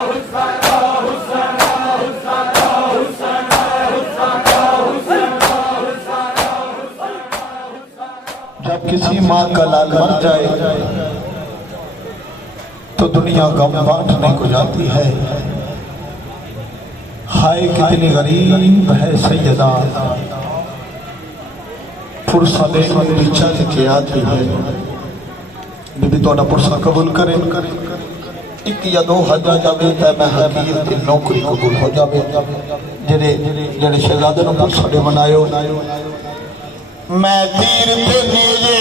जब किसी माँ का लाल मर जाए तो दुनिया गम बांटने को जाती है। हाय कितनी गरीब है सैयदा, पुरसा दे चल के आती है। बीबी थोड़ा पुरसा कबूल करे, एक या दो हजा जावे तो मैं हकीर की नौकरी कबूल हो जावे। जेरे जेरे शहजादे ने पुरसा दे बनायो, मैं तीर ते नीले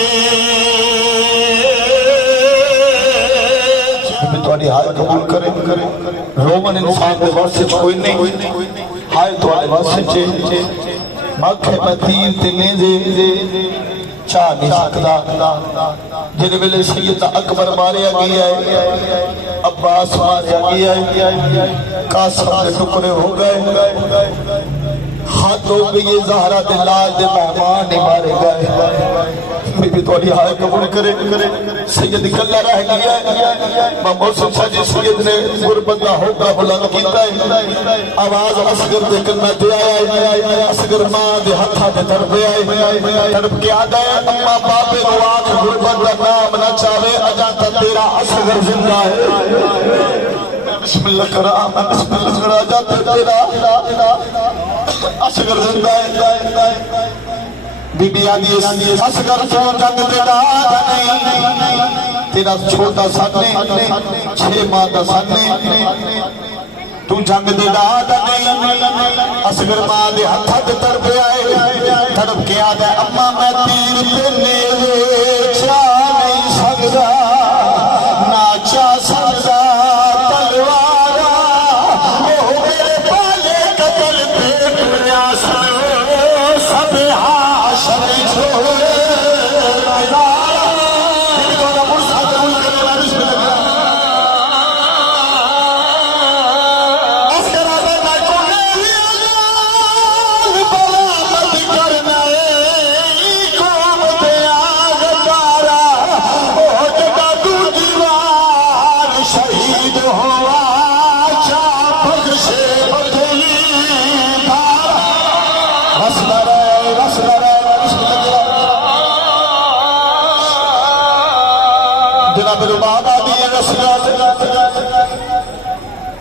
थोड़ी हाय कबूल करे। रोमन इंसान के वास्ते कोई नहीं, हाय थोड़े वास्ते मखे मैं तीर ते नीले चाह नहीं सकता। जिन वेले सैयदा अकबर मारिया गया है, अब्बास मारिया गया है, कासिम के टुकड़े हो गए, हाथ हो गई ज़हरा दे लाल दे मेहमान ही मारे गए। बीबी थोड़ी हाय कबूल करे। सैयद कल्ला रह गया, मौसम साजी सैयद ने गुरबंदा होगा बुलंद कीता है। आवाज असगर दे कन्ना ते आया, असगर मां दे हत्था दे तरफ आए, तड़प के आ गए। अम्मा बापे को आंख गुरबंदा नाम न चावे, अजा तक तेरा असगर जिंदा है। बिस्मिल्लाह करा, बिस्मिल्लाह करा, अजा तक तेरा असगर जिंदा है। बीबी आदि असगर तो जंग तेरा नहीं, तेरा छोटा साने 6 माह का साने, तू जंग दे दाद नहीं। असगर मां दे हत्था दे तरफ आए, तड़प के आ गए। अम्मा मैं तीर ते नेड़े चा नहीं सकदा, ना चा सकदा तलवारा, ओ मेरे पाले कतल पे प्रयास सब हाशर छोड़े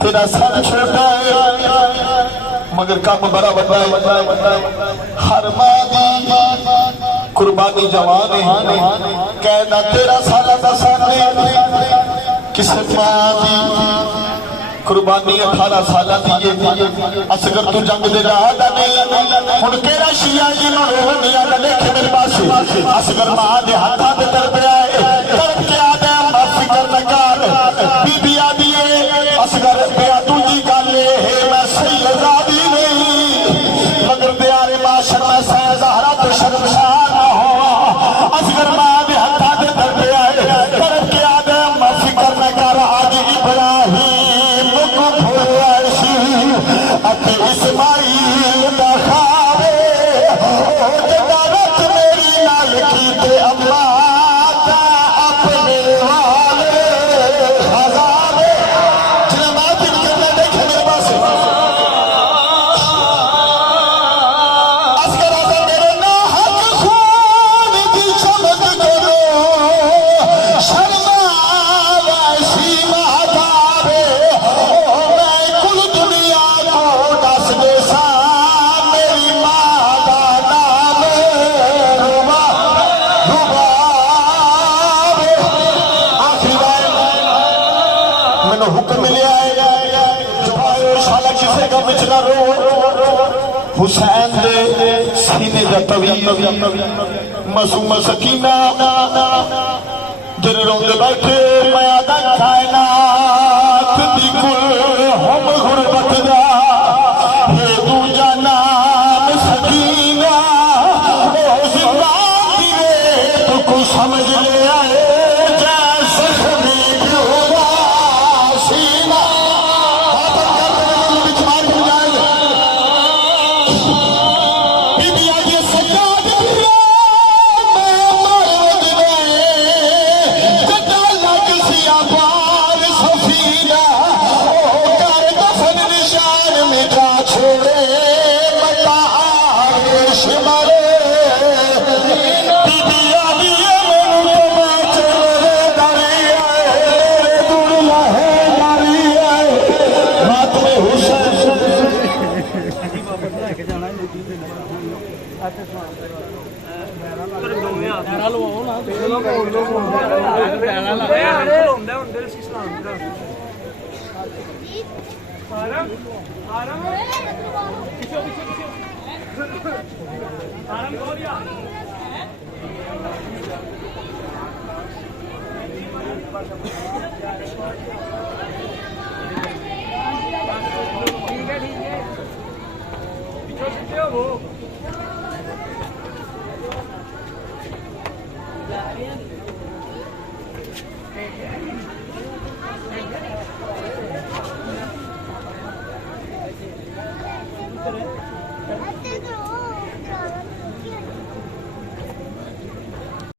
तेरा सर छोटा है मगर काम बड़ा बड़ा है। हर मां दी कुर्बानी जवान है, कहना तेरा साला का सामने किसी मां दी कुर्बानी 18 साल दी। असगर तू जंग दे राह नहीं, हुण केरा शिया जी नु रोनिया दा देखे मेरे पास। असगर मां दे हाथा दे तरफ आए, तरफ के आ गया माफी कर नकार। बीबी आदी असगर पिया दूजी गल है, मैं सैयदादी नहीं मगर प्यारे माशर में ज़हरा तो शर्मसार ना हो। असगर मां दे हाथा दे तरफ आए, तरफ के आ गया माफी कर नकार। आज इब्राहिम इस्माइल दा खावे ओ जदारत मेरी नाल कीते अम्मा दा अपने वाले हजारे जनाब करना देखे मेरे पास। असगर आजा मेरे ना हक खून दी चमक करो, शर्मा वैसी महातारे हुसैन दे सीने दा तवील मासूम सकीना जिन रोंदे बैठे मैं आदा कायनात दी कुल हम गुरबत दा हे दूजा नाम सकीना। ओ जिंदा दिले तो को समझ ले आए जैसे खमी होगा सीना। आराम आराम पीछे पीछे पीछे आराम करो दिया ठीक है पीछे पीछे हो वो Hadi dur.